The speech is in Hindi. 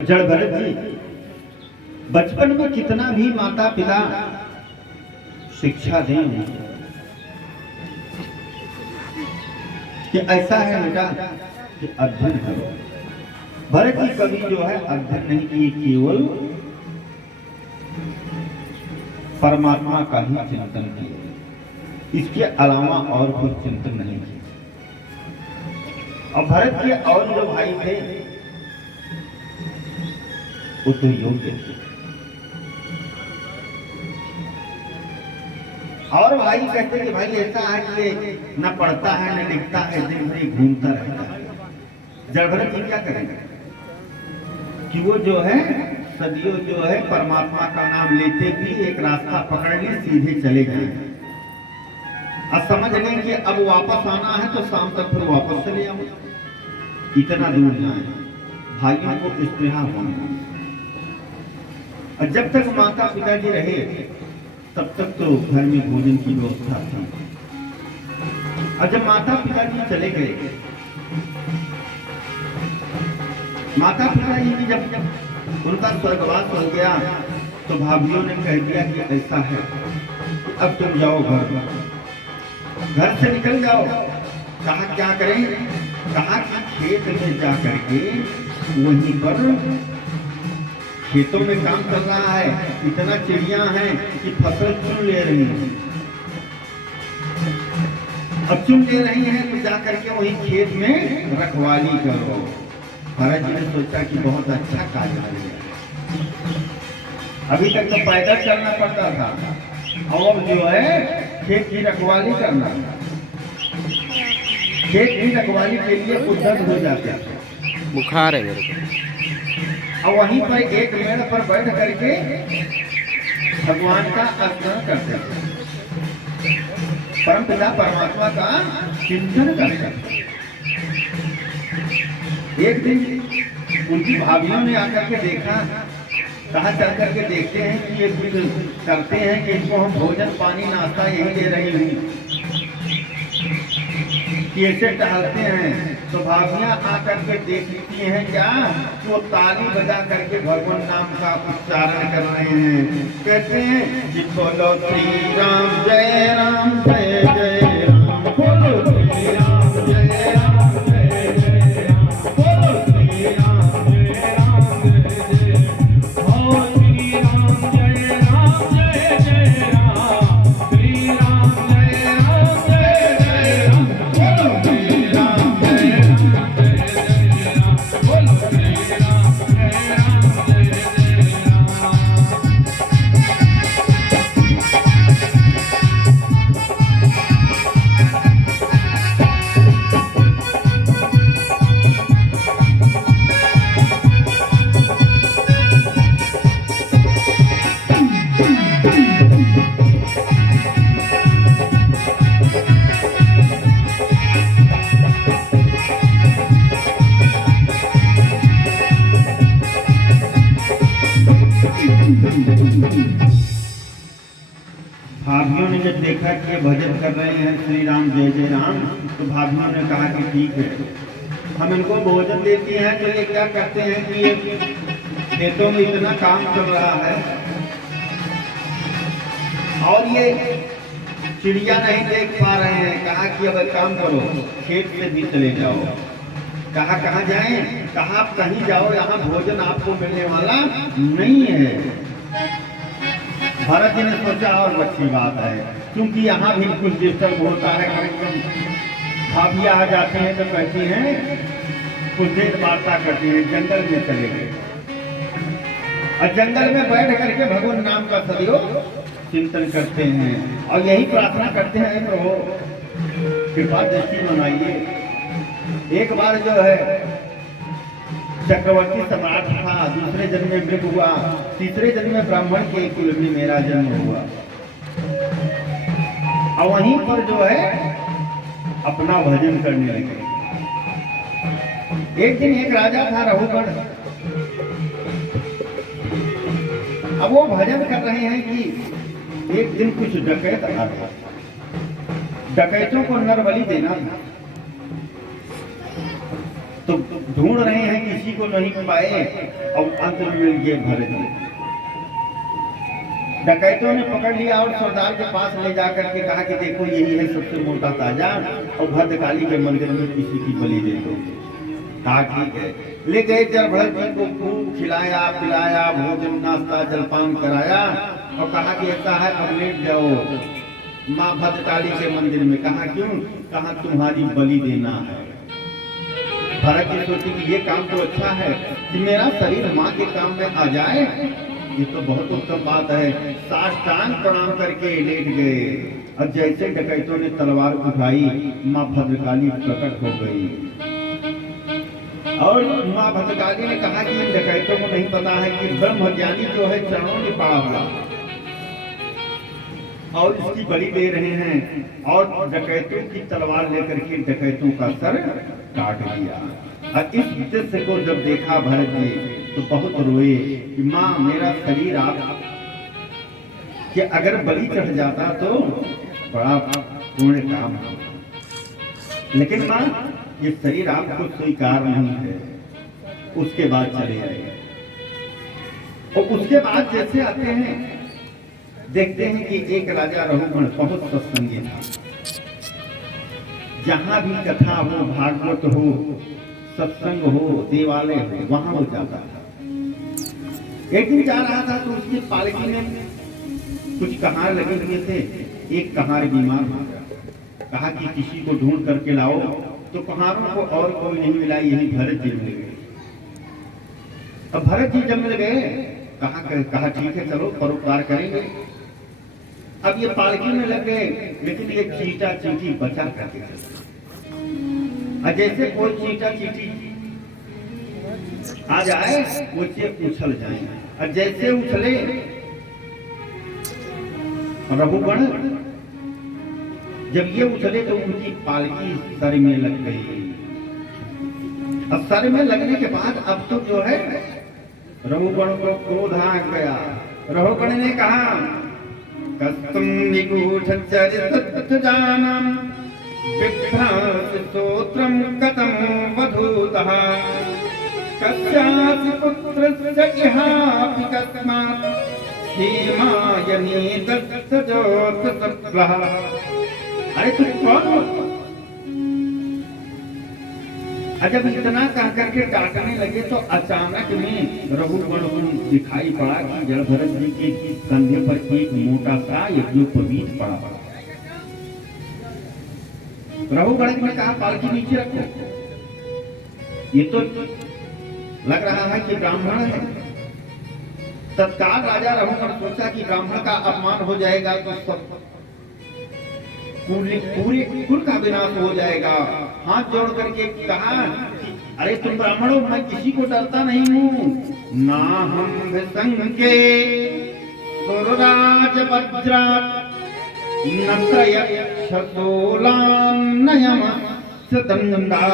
जड़ भरत जी बचपन में कितना भी माता पिता शिक्षा दें कि ऐसा है बेटा कि अध्ययन करो। भरत जी कभी जो है अध्ययन नहीं किए, केवल परमात्मा का ही चिंतन किए, इसके अलावा और कुछ चिंतन नहीं किया। और भरत के और जो भाई थे वो तो योग्य थे, और भाई कहते कि भाई ऐसा है कि न पढ़ता है न लिखता है, दिन भर घूमता रहता है। जड़भरत जी क्या करेंगे कि वो जो है सदियों जो है परमात्मा का नाम लेते भी एक रास्ता पकड़ लिए, सीधे चले गए। अब समझ लें कि अब वापस आना है तो शाम तक फिर वापस चले आओ, इतना दूर जाए। भाइयों को स्नेहा होना, और जब तक माता पिताजी रहे तब तक तो घर में भोजन की व्यवस्था थी। और जब माता पिताजी चले गए, माता पिताजी की जब उनका स्वर्गवास हो गया तो भाभियों ने कह दिया कि ऐसा है अब तुम जाओ घर से निकल जाओ। कहा क्या करें? कहा कि खेत में जा करके वहीं पर खेतों में काम कर रहा है, इतना चिड़िया हैं कि फसल चुन ले रही हैं। अब चुन ले रही हैं तो जा करके वही खेत में रखवाली करो। भरत जी ने सोचा कि बहुत अच्छा कार्य कर गया। अभी तक तो पैदल चलना पड़ता था और जो है खेत की रखवाली करना, खेत की रखवाली के लिए उद्यत हो जाता है। बुखार है मेरे को। और वहीं पर एक पेड़ पर बैठ करके भगवान का स्मरण करते थे, परमपिता परमात्मा का चिंतन करते थे। एक दिन उनकी भाभियों ने आकर के देखा, कहा चल करके देखते हैं कि ये कुछ करते हैं कि इनको हम भोजन पानी नाश्ता यही दे रही हूँ, कैसे टहलते हैं। तो भाभियां आकर के देखती हैं क्या, वो ताली बजा करके भगवान नाम का उच्चारण कर रहे हैं। कहते हैं कि बोलो श्री राम जय राम जय जय राम, बोलो श्री राम जय राम जय जय राम, बोलो श्री राम जय राम जय जय, हो श्री राम जय राम जय जय राम, श्री राम जय राम जय जय राम, बोलो श्री राम जय राम जय जय राम, बोलो श्री राम जय राम जय जय राम। भाभियों ने जब देखा कि ये भजन कर रहे हैं श्री राम जय जय राम, तो भाभियों ने कहा कि ठीक है, हम इनको भोजन देते हैं। तो ये क्या करते हैं कि ये खेतों में इतना काम कर रहा है और ये चिड़िया नहीं देख पा रहे हैं। कहा कि अब एक काम करो, खेत से भी चले जाओ। कहा कहाँ जाएं? कहा आप कहीं जाओ, यहाँ भोजन आपको मिलने वाला नहीं है। भरत जी ने सोचा और अच्छी बात है, क्योंकि यहाँ भी कुछ डिस्टर्ब होता है। भाभियाँ आ जाते हैं तो कहती हैं, कुछ देर वार्ता करती हैं। जंगल में चले गए और जंगल में बैठ करके भगवान नाम का सदैव चिंतन करते हैं और यही प्रार्थना करते हैं, प्रभु कृपा दृष्टि बनाइए। एक बार जो है चक्रवर्ती सम्राट था, दूसरे जन्म में मृग हुआ, तीसरे जन्म में ब्राह्मण के कुल में मेरा जन्म हुआ। और वहीं पर जो है अपना भजन करने लगे। एक दिन एक राजा था रघुगण, अब वो भजन कर रहे हैं कि एक दिन कुछ डकैत आ गया, डकैतों को नरबलि देना था। तो ढूंढ रहे हैं, किसी को नहीं पाए और अंत में मिल गए भरत जी। डकैतों ने पकड़ लिया और सरदार के पास ले जाकर के कहा कि देखो यही है सबसे मोटा ताजा, और भद्रकाली के मंदिर में किसी की बलि दे दो। कहा ठीक है। ले गए जब भरत जी को खूब खिलाया पिलाया, भोजन नाश्ता जलपान कराया और कहा कि ऐसा है अब लेट जाओ माँ भद्रकाली के मंदिर में। कहा क्यों? कहा तुम्हारी बलि देना है। भरत जी सोचे कि ये काम तो अच्छा है कि मेरा शरीर माँ के काम में आ जाए, ये तो बहुत उत्तम बात है। साष्टांग प्रणाम करके लेट गए और जैसे डकैतों ने तलवार उठाई, माँ भद्रकाली प्रकट हो गई और माँ भद्रकाली ने कहा कि इन डकैतों को नहीं पता है कि ब्रह्मज्ञानी जो है चरणों में पड़ा हुआ और इसकी बलि दे रहे हैं, और डकैतों की तलवार लेकर के डकैतों का सर काट दिया। और इस दृश्य को जब देखा भरत जी तो बहुत रोए कि माँ मेरा शरीर आप कि अगर बलि चढ़ जाता तो बड़ा पुण्य काम हो, लेकिन माँ ये शरीर आपको स्वीकार नहीं है। उसके बाद चले आए और उसके बाद जैसे आते हैं देखते हैं कि एक राजा रघुगण बहुत सत्संगी था। जहां भी कथा हो, भागवत हो, सत्संग हो, देवालय हो, वहां वो जाता था। एक दिन जा रहा था तो उसकी पालकी में कुछ कहार लगे हुए थे। एक कहार बीमार हो गया। कहा कि किसी को ढूंढ करके लाओ, तो कहारों को और कोई नहीं मिला, यही भरत जी मिल गए। अब भरत जी जब मिल गए कहा ठीक है चलो परोपकार करेंगे। अब ये पालकी में लग गए, लेकिन ये चीटा चीटी बचा करके और जैसे कोई चीटा चीटी आ जाए वैसे उछल जाए, और जैसे उछले रघुगण जब ये उछले तो उनकी पालकी सर में लग गई। अब सर में लगने के बाद अब तो जो है रघुगण को क्रोध आ गया। रघुगण ने कहा कस्तुम निगूढ़ चरित जानाम विभ्रांत स्तोत्रम कथम वधूतः कस्यासि पुत्रस्य इहापि कस्मात् हेमायनी दत्तजोतसप्लः। अरे तुम कौन हो? जब इतना कह करके डांटने लगे तो अचानक में रघुगण को दिखाई पड़ा कि जलभरत जी के कंधे पर एक मोटा सा यज्ञोपवीत पड़ा। रघुगण ने कहा पालकी नीचे रखो, ये तो लग रहा है कि ब्राह्मण है। तत्काल राजा रघुगण सोचा कि ब्राह्मण का अपमान हो जाएगा तो सब पूरे कुल का विनाश हो जाएगा। हाथ जोड़ करके कहा अरे तुम ब्राह्मण हो, मैं किसी को डरता नहीं हूँ। ना हम संगे सुरराज वज्रा न त्रय शतोलान्नयम सदंडा।